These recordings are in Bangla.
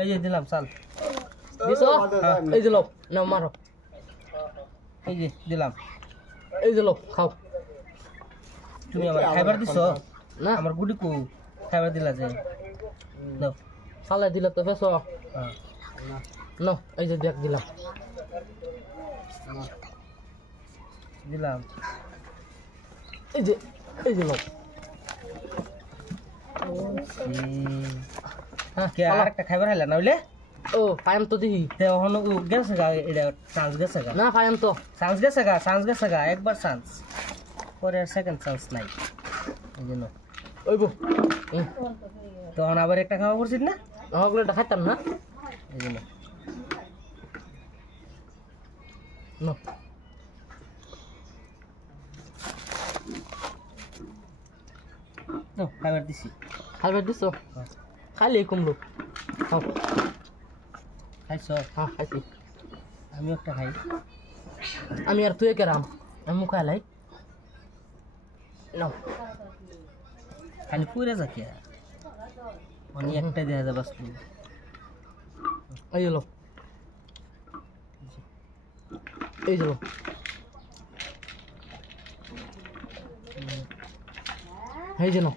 এই যে দিলাম চাল দিছো এই যে লো নাও মারো এই যে দিলাম এই যে লো খাও তুমি আমার খাইবার দিছো না আমার গুডি কো খাইবার দিলা যে নাও ফালা দিলা তো ফেসো হ্যাঁ নাও এই যে দেখ দিলাম দিলাম এই যে লো হ্যাঁ কে আরেকটা খাইবার হাইলা না হইলে ও পায়াম তো দিহি তে ওহন গেছে গা এটা চান্স গেছে গা না পায়াম তো চান্স গেছে গা একবার চান্স পরে আর সেকেন্ড চান্স নাই এই জন্য ওইবো তখন আবার একটা খাওয়া করছিস না আমাগুলো খাইতাম না এই জন্য না তো খাইবার দিছি খাইবার দিছো খাইলে কমলো খাও খাইছ হ্যাঁ খাইছি আমি একটা খাই আমি আর তুই কেরাম আমি মুখ আলাই নাও খালি পুরে যাকে মানে একটা দেখা যাবে আসলে এই যে লো এই যে লো এই যে লো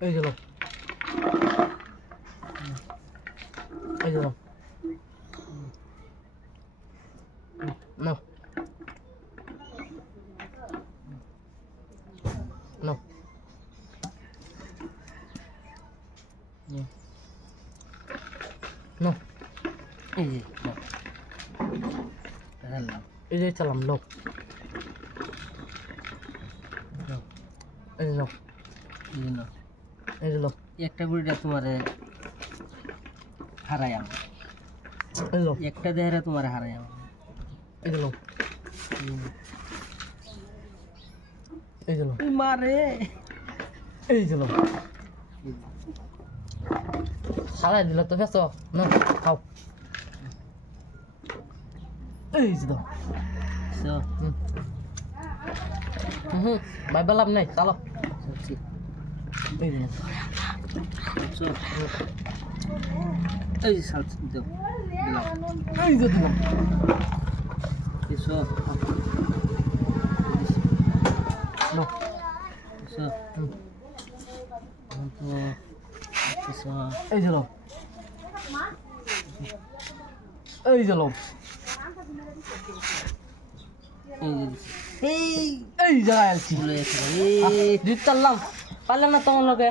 এই যে লো এই যে লো No. No. No. এই যে দাঁড়ালাম এই যে চালাম লো এই যে লো এই জন্য এই যে লো একটা গুড়িটা তোমারে হারাইয়াম এই লো একটা দেহরে তোমারে হারাইয়াম এই যে লো এই যে লো মারে এই যে লো সারাই দিল তো ফেসো না খাও এই যে দাও সো ভাই বললাম নাই চলো সচ্ছি এই যে সো এই যে সালস দাও দিলাম এই যে দিলাম সো নো সো তো সো এই যে লো এই যে লো এই এই জায়গায় আলছি বলে এই জিত চাললাম পারলে না তোমার লোকে